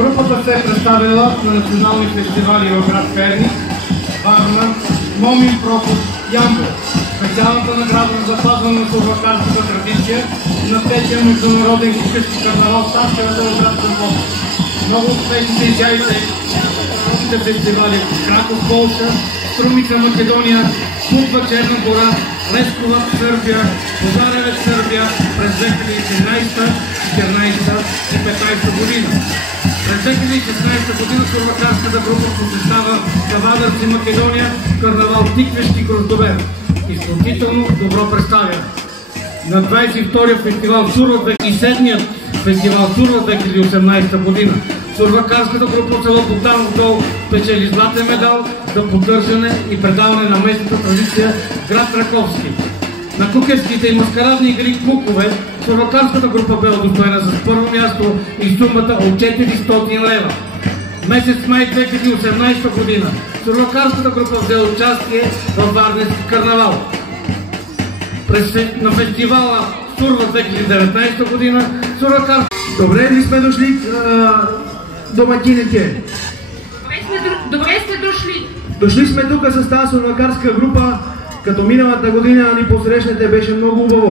Групата се е представила на национални фестивали в град Перник, Варна, Момин Проход, Ямбол. Специалната награда за запазване на сурвакарската традиция на третия международен кукешки карнавал Старчевата в град Сърбов. Много успешните изяви на фестивали в Краков, Полша, Струмица, Македония, Будва, Черна гора, Лескова, Сърбия, Козаревец, Сърбия през 2013, 2014 и 2015 година. През 2016 година сурвакарската група посещава Кавадърци, Македония, карнавал Тиквешки Гроздовер. Изключително добро представяне. На 22-я фестивал Сурва и 7-ният фестивал Сурва 2018 година сурвакарската група от село Богданов дол печели златен медал за поддържане и предаване на местната традиция в град Раковски. На кукешките и маскарадни игри Кукове сурвакарската група бе удостоена с първо място и сумата от 400 лева. Месец май 2018 година сурвакарската група взе участие в Варненски карнавал. На фестивала Сурва 2019 година сурвакарската... Добре ли сме дошли домакините? Добре сте дошли. Дошли сме тук с тази сурвакарска група, като миналата година ни посрещнете, беше много хубаво.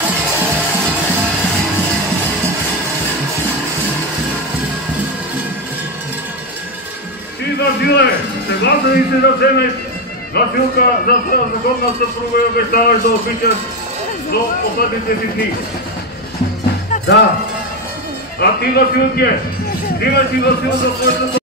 Ти, Василе, съгласен ли си да вземеш Василка за своя законна съпруга и обещаваш да обичаш до последните си дни? Да. А ти, Василке, взимаш и Васил за своята